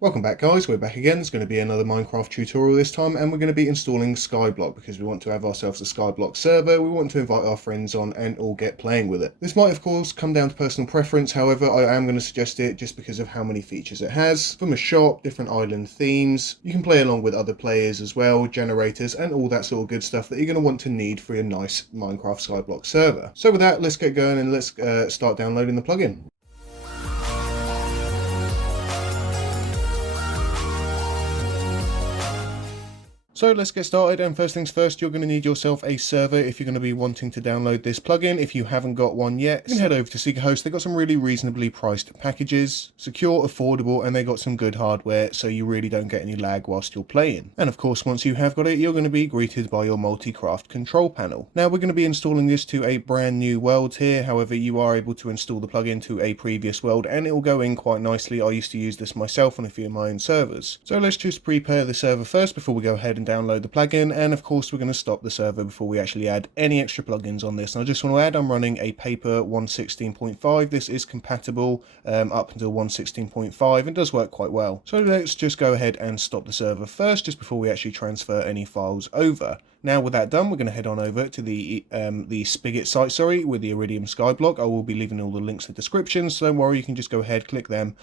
Welcome back guys, we're back again. It's going to be another Minecraft tutorial this time, and we're going to be installing Skyblock because we want to have ourselves a Skyblock server. We want to invite our friends on and all get playing with it. This might of course come down to personal preference, however I am going to suggest it just because of how many features it has. From a shop, different island themes, you can play along with other players as well, generators and all that sort of good stuff that you're going to want to need for your nice Minecraft Skyblock server. So with that, let's get going and let's start downloading the plugin. So let's get started, and first things first, you're going to need yourself a server if you're going to be wanting to download this plugin. If you haven't got one yet, you can head over to SeekaHost. They've got some really reasonably priced packages, secure, affordable, and they got some good hardware so you really don't get any lag whilst you're playing. And of course, once you have got it, you're going to be greeted by your multi-craft control panel. Now we're going to be installing this to a brand new world here, however you are able to install the plugin to a previous world and it will go in quite nicely. I used to use this myself on a few of my own servers. So let's just prepare the server first before we go ahead and download the plugin, and of course we're going to stop the server before we actually add any extra plugins on this. And I just want to add, I'm running a paper 1.16.5. this is compatible up until 1.16.5 and does work quite well. So let's just go ahead and stop the server first just before we actually transfer any files over. Now with that done, we're going to head on over to the Spigot site, with the Iridium Skyblock. I will be leaving all the links in the description, so don't worry, you can just go ahead, click them,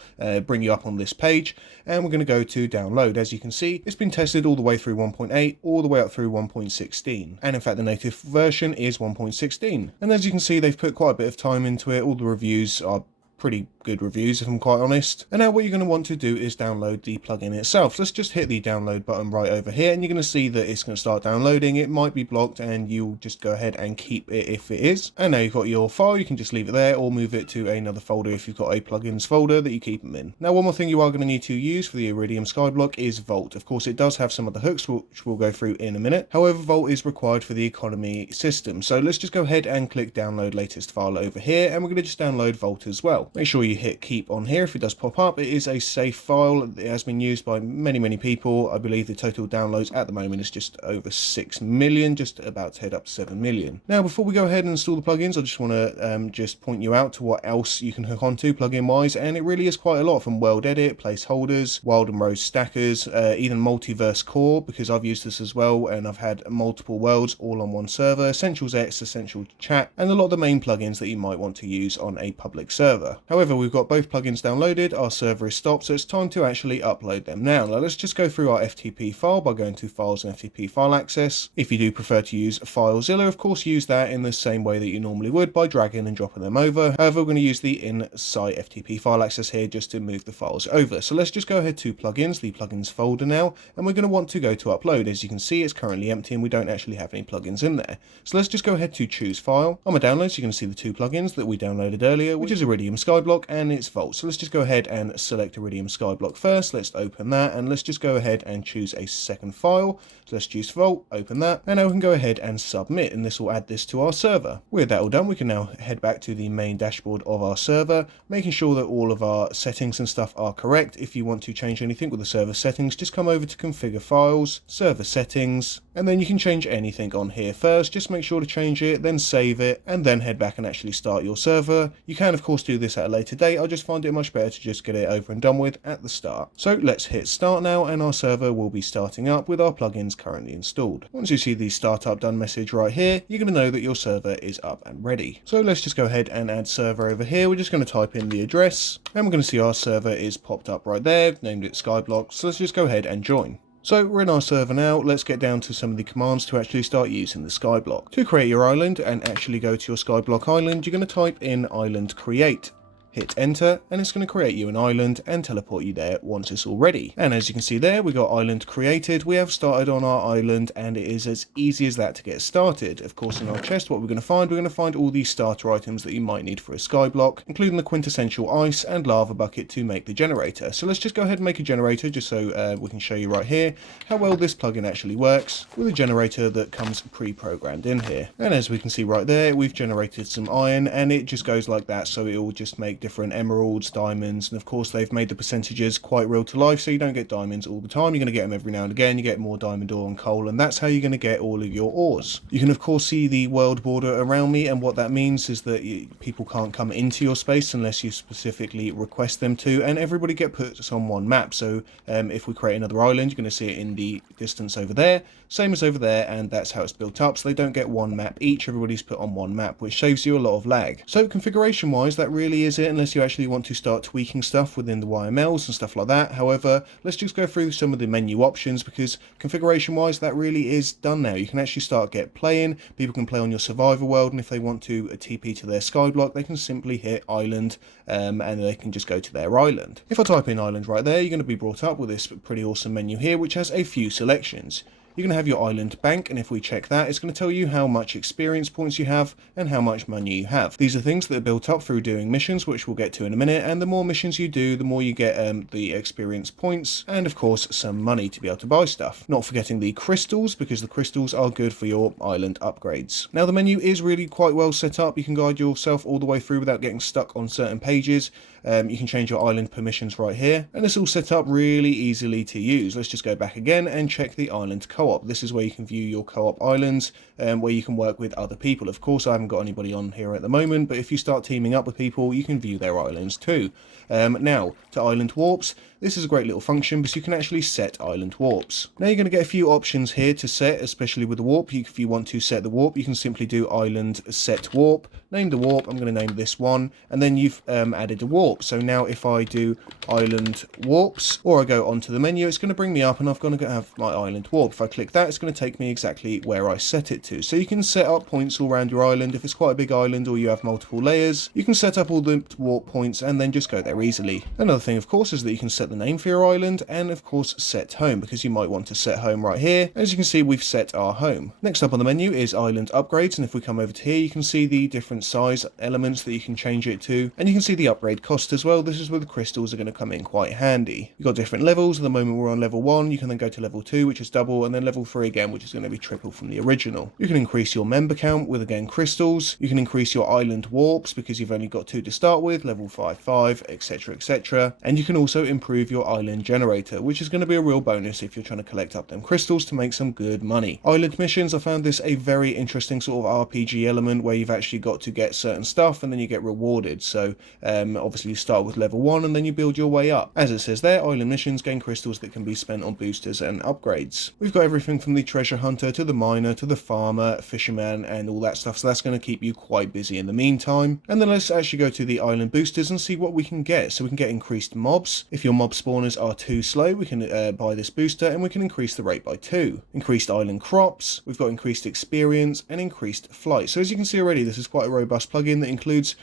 bring you up on this page, and we're going to go to download. As you can see, it's been tested all the way through 1.8, all the way up through 1.16, and in fact the native version is 1.16. And as you can see, they've put quite a bit of time into it. All the reviews are pretty good reviews if I'm quite honest. And now what you're going to want to do is download the plugin itself. So let's just hit the download button right over here, and you're going to see that it's going to start downloading. It might be blocked and you'll just go ahead and keep it if it is. And now you've got your file, you can just leave it there or move it to another folder if you've got a plugins folder that you keep them in. Now one more thing you are going to need to use for the Iridium Skyblock is Vault. Of course it does have some other hooks which we'll go through in a minute. However, Vault is required for the economy system. So let's just go ahead and click download latest file over here, and we're going to just download Vault as well. Make sure you hit keep on here if it does pop up. It is a safe file. It has been used by many people. I believe the total downloads at the moment is just over 6 million, just about to head up to 7 million. Now before we go ahead and install the plugins, I just want to just point you out to what else you can hook onto plugin wise, and it really is quite a lot, from world edit, placeholders, wild and rose stackers, even multiverse core, because I've used this as well and I've had multiple worlds all on one server, essentials X, essential chat, and a lot of the main plugins that you might want to use on a public server. However, we've got both plugins downloaded, our server is stopped, so it's time to actually upload them. Now let's just go through our FTP file by going to files and FTP file access. If you do prefer to use FileZilla, of course use that in the same way that you normally would by dragging and dropping them over. However, we're going to use the in-site FTP file access here just to move the files over. So let's just go ahead to plugins, the plugins folder now, and we're going to want to go to upload. As you can see, it's currently empty and we don't actually have any plugins in there. So let's just go ahead to choose file. On my downloads, you're going to see the two plugins that we downloaded earlier, which is Iridium Skyblock and its Vault. So let's just go ahead and select Iridium Skyblock first. Let's open that, and let's just go ahead and choose a second file. So let's choose Vault, open that, and now we can go ahead and submit, and this will add this to our server. With that all done, we can now head back to the main dashboard of our server, making sure that all of our settings and stuff are correct. If you want to change anything with the server settings, just come over to configure files, server settings, and then you can change anything on here first. Just make sure to change it, then save it, and then head back and actually start your server. You can of course do this at a later date. I just find it much better to just get it over and done with at the start. So let's hit start now, and our server will be starting up with our plugins currently installed. Once you see the startup done message right here, you're going to know that your server is up and ready. So let's just go ahead and add server over here. We're just going to type in the address, and we're going to see our server is popped up right there, named it Skyblock. So let's just go ahead and join. So we're in our server now. Let's get down to some of the commands to actually start using the Skyblock. To create your island and actually go to your Skyblock island, you're going to type in island create. Hit enter, and it's going to create you an island and teleport you there once it's all ready. And as you can see there, we got island created. We have started on our island, and it is as easy as that to get started. Of course, in our chest, what we're going to find all these starter items that you might need for a skyblock, including the quintessential ice and lava bucket to make the generator. So let's just go ahead and make a generator just so we can show you right here how well this plugin actually works with a generator that comes pre-programmed in here. And as we can see right there, we've generated some iron, and it just goes like that, so it will just make different emeralds, diamonds, and of course they've made the percentages quite real to life, so you don't get diamonds all the time. You're going to get them every now and again. You get more diamond ore and coal, and that's how you're going to get all of your ores. You can of course see the world border around me, and what that means is that people can't come into your space unless you specifically request them to, and everybody get put on one map. So if we create another island, you're going to see it in the distance over there, same as over there, and that's how it's built up. So they don't get one map each, everybody's put on one map, which saves you a lot of lag. So configuration wise, that really is it, unless you actually want to start tweaking stuff within the YMLs and stuff like that. However, let's just go through some of the menu options, because configuration wise, that really is done now. You can actually start playing. People can play on your survivor world, and if they want to TP to their skyblock, they can simply hit island, and they can just go to their island. If I type in island right there, you're going to be brought up with this pretty awesome menu here, which has a few selections. You're going to have your island bank, and if we check that, it's going to tell you how much experience points you have and how much money you have. These are things that are built up through doing missions, which we'll get to in a minute, and the more missions you do, the more you get the experience points, and of course some money to be able to buy stuff. Not forgetting the crystals, because the crystals are good for your island upgrades. Now the menu is really quite well set up. You can guide yourself all the way through without getting stuck on certain pages. You can change your island permissions right here, and it's all set up really easily to use. Let's just go back again and check the island co-op. This is where you can view your co-op islands, where you can work with other people. Of course, I haven't got anybody on here at the moment, but if you start teaming up with people, you can view their islands too. Now, to island warps. This is a great little function because you can actually set island warps. Now you're going to get a few options here to set, especially with the warp. If you want to set the warp, you can simply do island set warp, name the warp. I'm going to name this one, and then you've added a warp. So now if I do island warps, or I go onto the menu, it's going to bring me up and I've got to have my island warp. If I click that, it's going to take me exactly where I set it to. So you can set up points all around your island. If it's quite a big island or you have multiple layers, you can set up all the warp points and then just go there easily. Another thing, of course, is that you can set the name for your island, and of course set home, because you might want to set home right here. As you can see, we've set our home. Next up on the menu is island upgrades, and if we come over to here, you can see the different size elements that you can change it to, and you can see the upgrade cost as well. This is where the crystals are going to come in quite handy. You've got different levels. At the moment we're on level 1, you can then go to level 2, which is double, and then level 3 again, which is going to be triple from the original. You can increase your member count with, again, crystals. You can increase your island warps because you've only got 2 to start with, level 5, etc, etc, and you can also improve your island generator, which is going to be a real bonus if you're trying to collect up them crystals to make some good money. Island missions, I found this a very interesting sort of RPG element where you've actually got to get certain stuff and then you get rewarded. So obviously you start with level 1 and then you build your way up. As it says there, island missions gain crystals that can be spent on boosters and upgrades. We've got everything from the treasure hunter to the miner to the farmer, fisherman, and all that stuff, so that's going to keep you quite busy in the meantime. And then let's actually go to the island boosters and see what we can get. So we can get increased mobs. If your mob spawners are too slow, we can buy this booster and we can increase the rate by 2. Increased island crops, we've got increased experience and increased flight. So as you can see already, this is quite a robust plugin that includes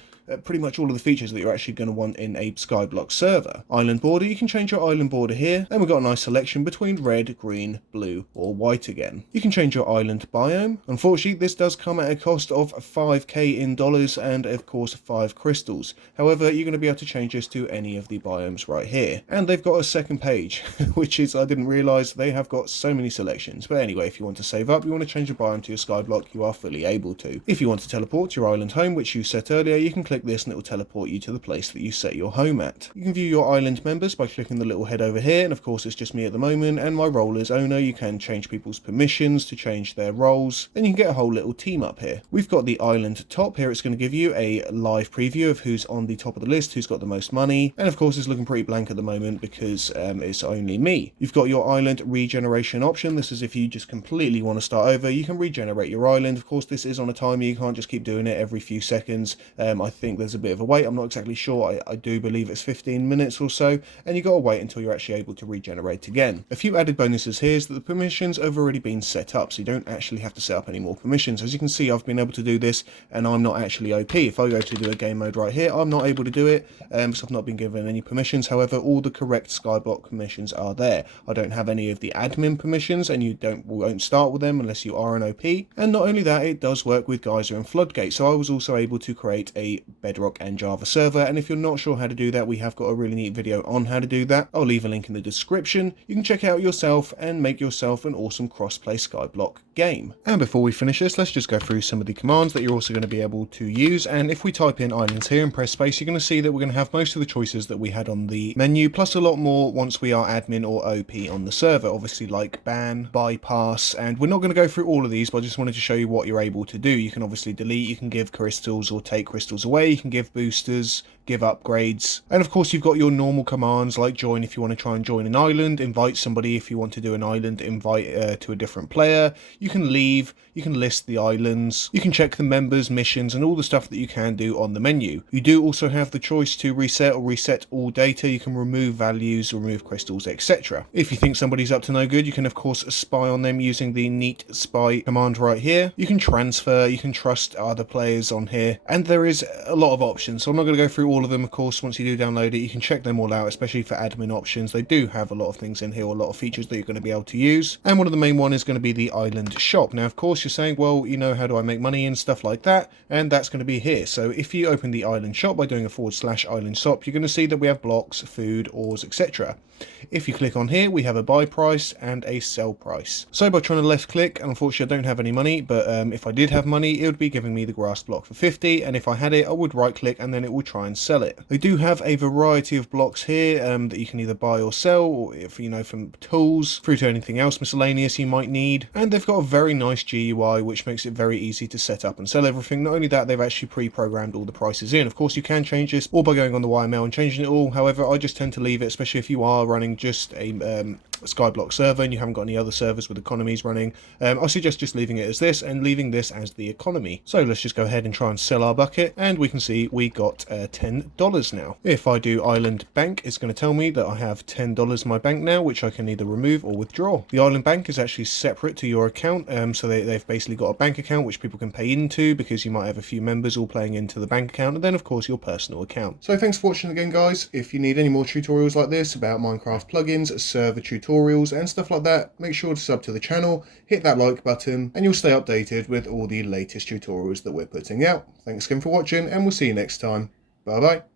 pretty much all of the features that you're actually going to want in a Skyblock server. Island border, you can change your island border here, and we've got a nice selection between red, green, blue, or white again. You can change your island biome. Unfortunately, this does come at a cost of 5k in dollars and of course 5 crystals. However, you're going to be able to change this to any of the biomes right here. And they've got a second page, which is, I didn't realise they have got so many selections. But anyway, if you want to save up, you want to change your biome to your Skyblock, you are fully able to. If you want to teleport to your island home, which you set earlier, you can click this and it will teleport you to the place that you set your home at. You can view your island members by clicking the little head over here, and of course it's just me at the moment and my role as owner. You can change people's permissions to change their roles, and you can get a whole little team up here. We've got the island top here. It's going to give you a live preview of who's on the top of the list, who's got the most money, and of course it's looking pretty blank at the moment because it's only me. You've got your island regeneration option. This is if you just completely want to start over, you can regenerate your island. Of course this is on a timer, you can't just keep doing it every few seconds. I think there's a bit of a wait. I'm not exactly sure. I do believe it's 15 minutes or so, and you got to wait until you're actually able to regenerate again. A few added bonuses here is that the permissions have already been set up, so you don't actually have to set up any more permissions. As you can see, I've been able to do this and I'm not actually OP. If I go to do a game mode right here, I'm not able to do it because I've not been given any permissions. However, all the correct Skyblock permissions are there. I don't have any of the admin permissions, and you won't start with them unless you are an OP. And not only that, it does work with Geyser and Floodgate, so I was also able to create a Bedrock and Java server, and if you're not sure how to do that, we have got a really neat video on how to do that. I'll leave a link in the description. You can check it out yourself and make yourself an awesome cross-play Skyblock game. And before we finish this, let's just go through some of the commands that you're also going to be able to use. And if we type in islands here and press space, you're going to see that we're going to have most of the choices that we had on the menu, plus a lot more once we are admin or OP on the server, obviously, like ban, bypass, and we're not going to go through all of these, but I just wanted to show you what you're able to do. You can obviously delete, you can give crystals or take crystals away, you can give boosters, give upgrades, and of course you've got your normal commands like join if you want to try and join an island, invite somebody if you want to do an island invite to a different player, you can leave, you can list the islands, you can check the members, missions, and all the stuff that you can do on the menu. You do also have the choice to reset or reset all data, you can remove values, remove crystals, etc. If you think somebody's up to no good, you can of course spy on them using the neat spy command right here. You can transfer, you can trust other players on here, and there is a lot of options, so I'm not going to go through all of them. Of course, once you do download it, you can check them all out, especially for admin options. They do have a lot of things in here, a lot of features that you're going to be able to use, and one of the main one is going to be the island shop. Now of course you're saying, well, you know, how do I make money and stuff like that, and that's going to be here. So if you open the island shop by doing a /island shop, you're going to see that we have blocks, food, ores, etc. If you click on here, we have a buy price and a sell price. So by trying to left click, unfortunately I don't have any money, but if I did have money, it would be giving me the grass block for 50, and if I had it, I would right click and then it would try and sell it. They do have a variety of blocks here that you can either buy or sell, or if you know, from tools through to anything else miscellaneous you might need, and they've got a very nice GUI which makes it very easy to set up and sell everything. Not only that, they've actually pre-programmed all the prices in. Of course you can change this all by going on the YML and changing it all, however I just tend to leave it, especially if you are running just a Skyblock server and you haven't got any other servers with economies running. I suggest just leaving it as this and leaving this as the economy. So let's just go ahead and try and sell our bucket, and we can see we got $10 now. If I do Island Bank, it's going to tell me that I have $10 in my bank now, which I can either remove or withdraw. The Island Bank is actually separate to your account, so they've basically got a bank account which people can pay into, because you might have a few members all playing into the bank account, and then of course your personal account. So thanks for watching again, guys. If you need any more tutorials like this about Minecraft plugins, server tutorials and stuff like that, make sure to sub to the channel, hit that like button, and you'll stay updated with all the latest tutorials that we're putting out. Thanks again for watching, and we'll see you next time. Bye bye.